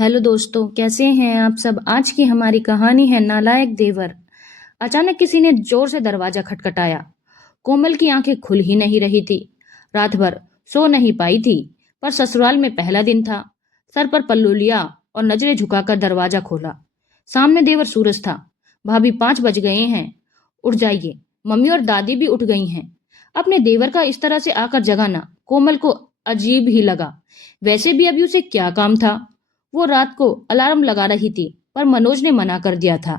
Hello दोस्तों, कैसे हैं आप सब। आज की हमारी कहानी है नालायक देवर। अचानक किसी ने जोर से दरवाजा खटखटाया। कोमल की आंखें खुल ही नहीं रही थी। रात भर सो नहीं पाई थी, पर ससुराल में पहला दिन था। सर पर पल्लू लिया और नजरें झुकाकर दरवाजा खोला। सामने देवर सूरज था। भाभी 5 बज गए हैं, उठ जाइए। मम्मी और दादी भी उठ गई हैं। अपने देवर का इस तरह से आकर जगाना कोमल को अजीब ही लगा। वैसे भी अभी उसे क्या काम था। वो रात को अलार्म लगा रही थी, पर मनोज ने मना कर दिया था।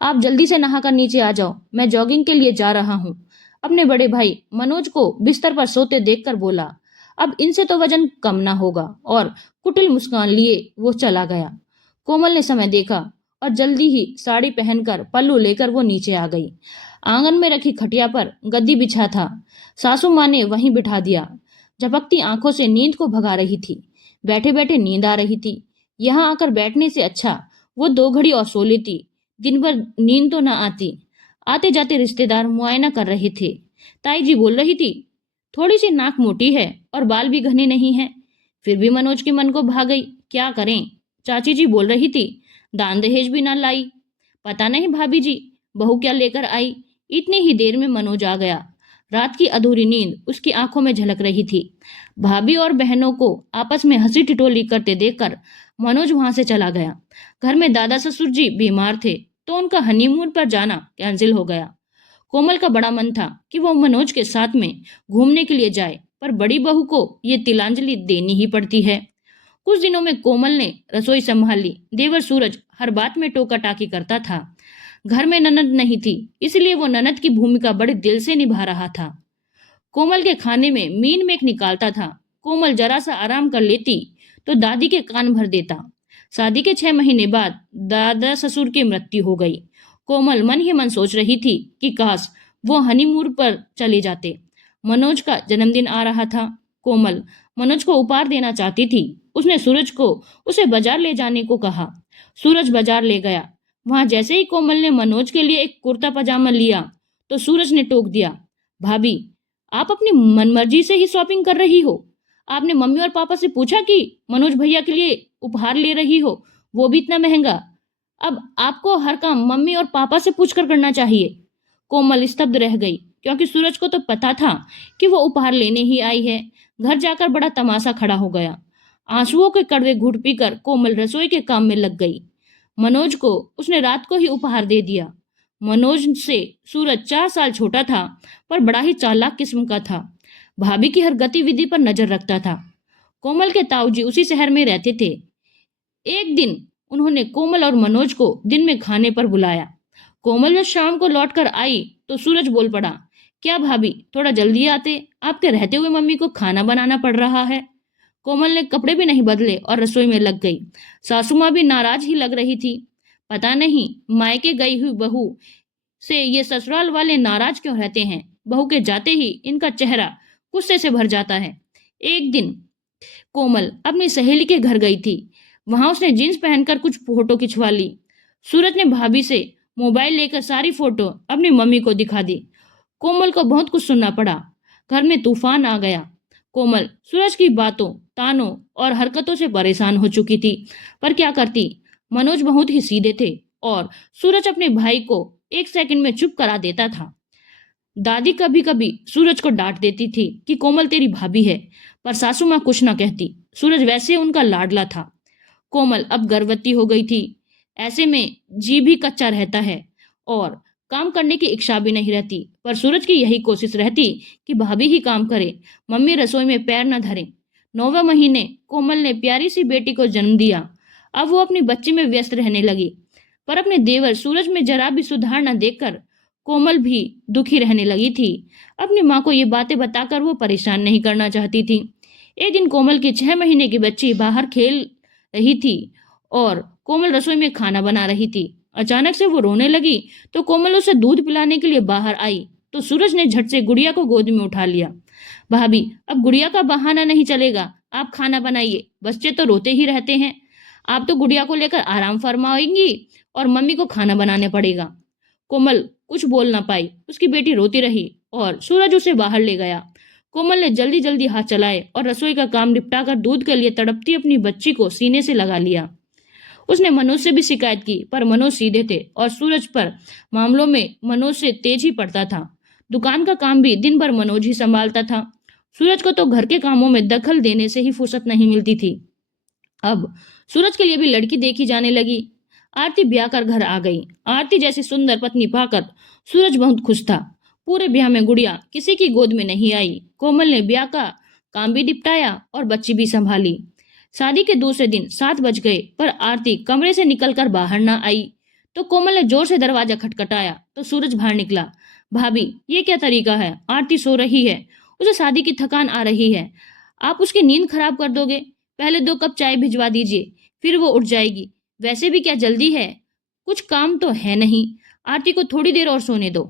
आप जल्दी से नहाकर नीचे आ जाओ, मैं जॉगिंग के लिए जा रहा हूँ। अपने बड़े भाई मनोज को बिस्तर पर सोते देखकर बोला। अब इनसे तो वजन कम ना होगा, और कुटिल मुस्कान लिए वो चला गया। कोमल ने समय देखा और जल्दी ही साड़ी पहनकर पल्लू लेकर वो नीचे आ गई। आंगन में रखी खटिया पर गद्दी बिछा था। सासू माँ ने वहीं बिठा दिया। झपकती आंखों से नींद को भगा रही थी। बैठे बैठे नींद आ रही थी। यहाँ आकर बैठने से अच्छा वो 2 घड़ी और सो लेती। दिन भर नींद तो ना आती। आते जाते रिश्तेदार मुआयना कर रहे थे। ताई जी बोल रही थी, थोड़ी सी नाक मोटी है और बाल भी घने नहीं है। फिर भी मनोज के मन को भा गई, क्या करें। चाची जी बोल रही थी, दान दहेज भी ना लाई। पता नहीं भाभी जी बहू क्या लेकर आई। इतनी ही देर में मनोज आ गया। रात की अधूरी नींद उसकी आंखों में झलक रही थी। भाभी और बहनों को आपस में हंसी टिटोली करते देखकर मनोज वहां से चला गया। घर में दादा ससुर जी बीमार थे, तो उनका हनीमून पर जाना कैंसिल हो गया। कोमल का बड़ा मन था कि वो मनोज के साथ में घूमने के लिए जाए, पर बड़ी बहू को ये तिलांजलि देनी ही पड़ती है। कुछ दिनों में कोमल ने रसोई संभाल ली। देवर सूरज हर बात में टोका टाकी करता था। घर में ननद नहीं थी, इसलिए वो ननद की भूमिका बड़े दिल से निभा रहा था। कोमल के खाने में मीन मेख निकालता था। कोमल जरा सा आराम कर लेती तो दादी के कान भर देता। शादी के 6 महीने बाद दादा ससुर की मृत्यु हो गई। कोमल मन ही मन सोच रही थी कि काश वो हनीमून पर चले जाते। मनोज का जन्मदिन आ रहा था। कोमल मनोज को उपहार देना चाहती थी। उसने सूरज को उसे बाजार ले जाने को कहा। सूरज बाजार ले गया। वहां जैसे ही कोमल ने मनोज के लिए एक कुर्ता पजामा लिया, तो सूरज ने टोक दिया, भाभी आप अपनी मनमर्जी से ही शॉपिंग कर रही हो। आपने मम्मी और पापा से पूछा कि मनोज भैया के लिए उपहार ले रही हो, वो भी इतना महंगा। अब आपको हर काम मम्मी और पापा से पूछकर करना चाहिए। कोमल स्तब्ध रह गई, क्योंकि सूरज को तो पता था कि वो उपहार लेने ही आई है। घर जाकर बड़ा तमाशा खड़ा हो गया। आंसुओं के कड़वे घूंट पीकर कोमल रसोई के काम में लग गई। मनोज को उसने रात को ही उपहार दे दिया। मनोज से सूरज 4 साल छोटा था, पर बड़ा ही चालाक किस्म का था। भाभी की हर गतिविधि पर नजर रखता था। कोमल के ताऊजी उसी शहर में रहते थे। एक दिन उन्होंने कोमल और मनोज को दिन में खाने पर बुलाया। कोमल जब शाम को लौटकर आई तो सूरज बोल पड़ा, क्या भाभी थोड़ा जल्दी आते, आपके रहते हुए मम्मी को खाना बनाना पड़ रहा है। कोमल ने कपड़े भी नहीं बदले और रसोई में लग गई। सासू माँ भी नाराज ही लग रही थी। पता नहीं मायके गई हुई बहू से ये ससुराल वाले नाराज क्यों रहते हैं। बहू के जाते ही इनका चेहरा गुस्से से भर जाता है। एक दिन कोमल अपनी सहेली के घर गई थी। वहां उसने जींस पहनकर कुछ फोटो खिंचवा ली। सूरज ने भाभी से मोबाइल लेकर सारी फोटो अपनी मम्मी को दिखा दी। कोमल को बहुत कुछ सुनना पड़ा। घर में तूफान आ गया। कोमल सूरज की बातों, तानों और हरकतों से परेशान हो चुकी थी, पर क्या करती। मनोज बहुत ही सीधे थे और सूरज अपने भाई को 1 सेकंड में चुप करा देता था। दादी कभी कभी सूरज को डांट देती थी कि कोमल तेरी भाभी है, पर सासू माँ कुछ ना कहती। सूरज वैसे उनका लाडला था। कोमल अब गर्भवती हो गई थी। ऐसे में जी भी कच्चा रहता है और काम करने की इच्छा भी नहीं रहती, पर सूरज की यही कोशिश रहती कि भाभी ही काम करे, मम्मी रसोई में पैर न धरे। 9वें महीने कोमल ने प्यारी सी बेटी को जन्म दिया। अब वो अपनी बच्ची में व्यस्त रहने लगी, पर अपने देवर सूरज में जरा भी सुधार न देखकर कोमल भी दुखी रहने लगी थी। अपनी माँ को ये बातें बताकर वो परेशान नहीं करना चाहती थी। एक दिन कोमल की 6 महीने की बच्ची बाहर खेल रही थी और कोमल रसोई में खाना बना रही थी। अचानक से वो रोने लगी, तो कोमल उसे दूध पिलाने के लिए बाहर आई, तो सूरज ने झट से गुड़िया को गोद में उठा लिया। भाभी अब गुड़िया का बहाना नहीं चलेगा, आप खाना बनाइए, बच्चे तो रोते ही रहते हैं। आप तो गुड़िया को लेकर आराम फरमाएंगी और मम्मी को खाना बनाने पड़ेगा। कोमल कुछ बोल ना पाई। उसकी बेटी रोती रही और सूरज उसे बाहर ले गया। कोमल ने जल्दी जल्दी हाथ चलाए और रसोई का काम निपटाकर दूध के लिए तड़पती अपनी बच्ची को सीने से लगा लिया। उसने मनोज से भी शिकायत की, पर मनोज सीधे थे और सूरज पर मामलों में मनोज से तेज ही पड़ता था। दुकान का काम भी दिन भर मनोज ही संभालता था। सूरज को तो घर के कामों में दखल देने से ही फुर्सत नहीं मिलती थी। अब सूरज के लिए भी लड़की देखी जाने लगी। आरती ब्याह कर घर आ गई। आरती जैसी सुंदर पत्नी पाकर सूरज बहुत खुश था। पूरे ब्याह में गुड़िया किसी की गोद में नहीं आई। कोमल ने ब्याह का काम भी निपटाया और बच्ची भी संभाली। शादी के दूसरे दिन 7 बज गए, पर आरती कमरे से निकलकर बाहर ना आई। तो कोमल ने जोर से दरवाजा खटखटाया तो सूरज बाहर निकला। भाभी, ये क्या तरीका है? आरती सो रही है, उसे शादी की थकान आ रही है, आप उसकी नींद खराब कर दोगे। पहले 2 कप चाय भिजवा दीजिए, फिर वो उठ जाएगी। वैसे भी क्या जल्दी है, कुछ काम तो है नहीं। आरती को थोड़ी देर और सोने दो।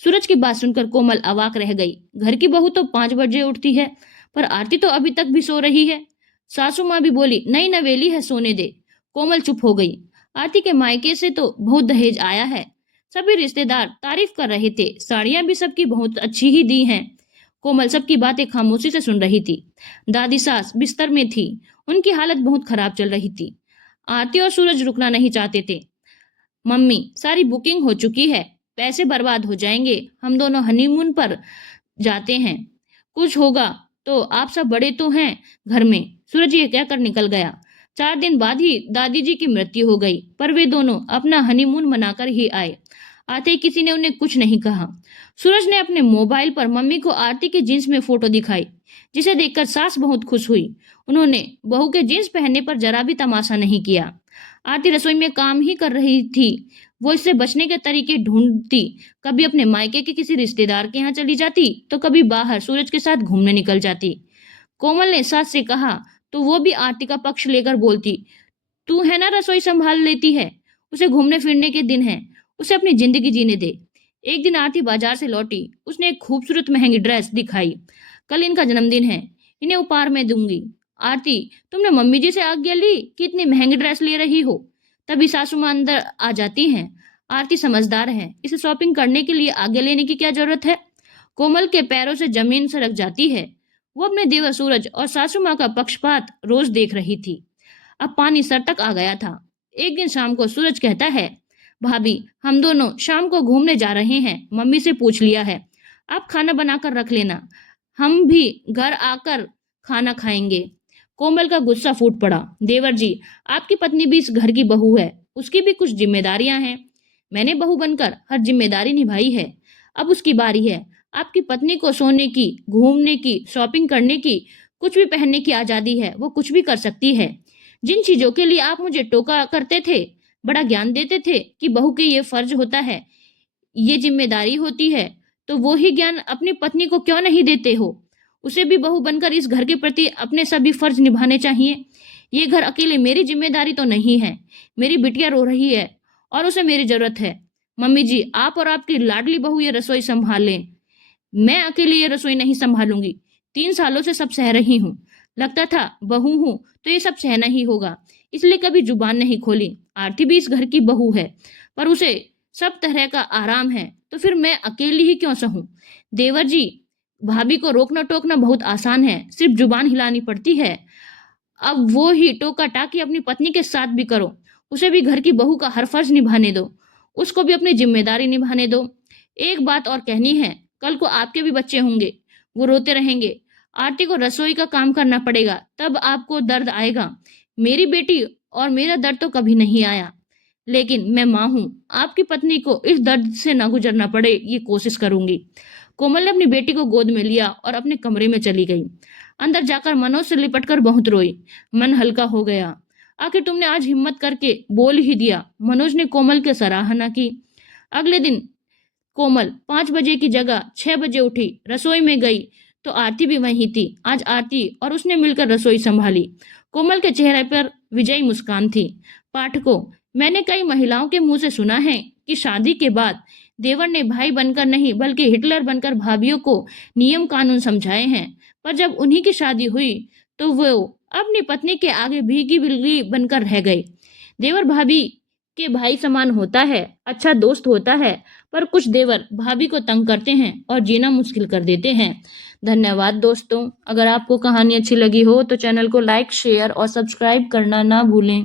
सूरज की बात सुनकर कोमल अवाक रह गई। घर की बहू तो 5 बजे उठती है, पर आरती तो अभी तक भी सो रही है। सासू माँ भी बोली, नई नवेली है, सोने दे। कोमल चुप हो गई। आरती के मायके से तो बहुत दहेज आया है। सभी रिश्तेदार तारीफ कर रहे थे, साड़ियां भी सबकी बहुत अच्छी ही दी हैं। कोमल सबकी बातें खामोशी से सुन रही थी। दादी सास बिस्तर में थी, उनकी हालत बहुत खराब चल रही थी। आरती और सूरज रुकना नहीं चाहते थे। मम्मी, सारी बुकिंग हो चुकी है, पैसे बर्बाद हो जाएंगे, हम दोनों हनीमून पर जाते हैं, कुछ होगा तो आप सब बड़े तो हैं घर में। सूरज ये कहकर निकल गया। 4 दिन बाद ही दादी जी की मृत्यु हो गई, पर वे दोनों अपना हनीमून मनाकर ही आए। आते ही किसी ने उन्हें कुछ नहीं कहा। सूरज ने अपने मोबाइल पर मम्मी को आरती के जींस में फोटो दिखाई, जिसे देखकर सास बहुत खुश हुई। उन्होंने बहू के जींस पहनने पर जरा भी तमाशा नहीं किया। आरती रसोई में काम ही कर रही थी। वो इससे बचने के तरीके ढूंढती। कभी अपने मायके के किसी रिश्तेदार के यहाँ चली जाती, तो कभी बाहर सूरज के साथ घूमने निकल जाती। कोमल ने सास से कहा तो वो भी आरती का पक्ष लेकर बोलती, तू है ना रसोई संभाल लेती है, उसे घूमने फिरने के दिन है, उसे अपनी जिंदगी जीने दे। एक दिन आरती बाजार से लौटी। उसने एक खूबसूरत महंगी ड्रेस दिखाई। कल इनका जन्मदिन है, इन्हें उपहार में दूंगी। आरती, तुमने मम्मी जी से आज्ञा ली कि इतनी महंगी ड्रेस ले रही हो? तभी सासू मां अंदर आ जाती हैं। आरती समझदार है, इसे शॉपिंग करने के लिए आज्ञा लेने की क्या जरूरत है? कोमल के पैरों से जमीन सरक जाती है। वो अपने देवर सूरज और सासू माँ का पक्षपात रोज देख रही थी। अब पानी सर तक आ गया था। एक दिन शाम को सूरज कहता है, भाभी, हम दोनों शाम को घूमने जा रहे हैं, मम्मी से पूछ लिया है, आप खाना बनाकर रख लेना, हम भी घर आकर खाना खाएंगे। कोमल का गुस्सा फूट पड़ा। देवर जी, आपकी पत्नी भी इस घर की बहू है, उसकी भी कुछ जिम्मेदारियां हैं। मैंने बहू बनकर हर जिम्मेदारी निभाई है, अब उसकी बारी है। आपकी पत्नी को सोने की, घूमने की, शॉपिंग करने की, कुछ भी पहनने की आजादी है, वो कुछ भी कर सकती है। जिन चीजों के लिए आप मुझे टोका करते थे, बड़ा ज्ञान देते थे कि बहू के ये फर्ज होता है, ये जिम्मेदारी होती है, तो वो ही ज्ञान अपनी पत्नी को क्यों नहीं देते हो? उसे भी बहू बनकर इस घर के प्रति अपने सभी फर्ज निभाने चाहिए। ये घर अकेले मेरी जिम्मेदारी तो नहीं है। मेरी बिटिया रो रही है और उसे मेरी जरूरत है। मम्मी जी, आप और आपकी लाडली बहू ये रसोई संभाल लें, मैं अकेले ये रसोई नहीं संभालूंगी। 3 सालों से सब सह रही हूँ। लगता था बहू हूं तो ये सब सहना ही होगा, इसलिए कभी जुबान नहीं खोली। आरती भी इस घर की बहू है, पर उसे सब तरह का आराम है, तो फिर मैं अकेली ही क्यों सहूं? देवर जी, भाभी को रोकना टोकना बहुत आसान है, सिर्फ जुबान हिलानी पड़ती है। अब वो ही टोका टाकी अपनी पत्नी के साथ भी करो। उसे भी घर की बहू का हर फर्ज निभाने दो, उसको भी अपनी जिम्मेदारी निभाने दो। एक बात और कहनी है, कल को आपके भी बच्चे होंगे, वो रोते रहेंगे। आरती को रसोई का काम करना पड़ेगा, तब आपको दर्द आएगा। मेरी बेटी और मेरा दर्द तो कभी नहीं आया, लेकिन मैं माँ हूं, आपकी पत्नी को इस दर्द से ना गुजरना पड़े, ये कोशिश करूंगी। कोमल ने अपनी बेटी को गोद में लिया और अपने कमरे में चली गई। अंदर जाकर मनोज से लिपटकर बहुत रोई। मन हल्का हो गया। आखिर तुमने आज हिम्मत करके बोल ही दिया। मनोज ने कोमल की सराहना की। अगले दिन कोमल 5 बजे की जगह 6 बजे उठी, रसोई में गई तो आरती भी वहीं थी। आज आरती और उसने मिलकर रसोई संभाली। कोमल के चेहरे पर विजयी मुस्कान थी। पाठकों, मैंने कई महिलाओं के मुंह से सुना है कि शादी के बाद देवर ने भाई बनकर नहीं बल्कि हिटलर बनकर भाभियों को नियम कानून समझाए हैं, पर जब उन्हीं की शादी हुई तो वो अपनी पत्नी के आगे भीगी बिल्ली बनकर रह गए। देवर भाभी के भाई समान होता है, अच्छा दोस्त होता है, पर कुछ देवर भाभी को तंग करते हैं और जीना मुश्किल कर देते हैं। धन्यवाद दोस्तों। अगर आपको कहानी अच्छी लगी हो तो चैनल को लाइक, शेयर और सब्सक्राइब करना ना भूलें।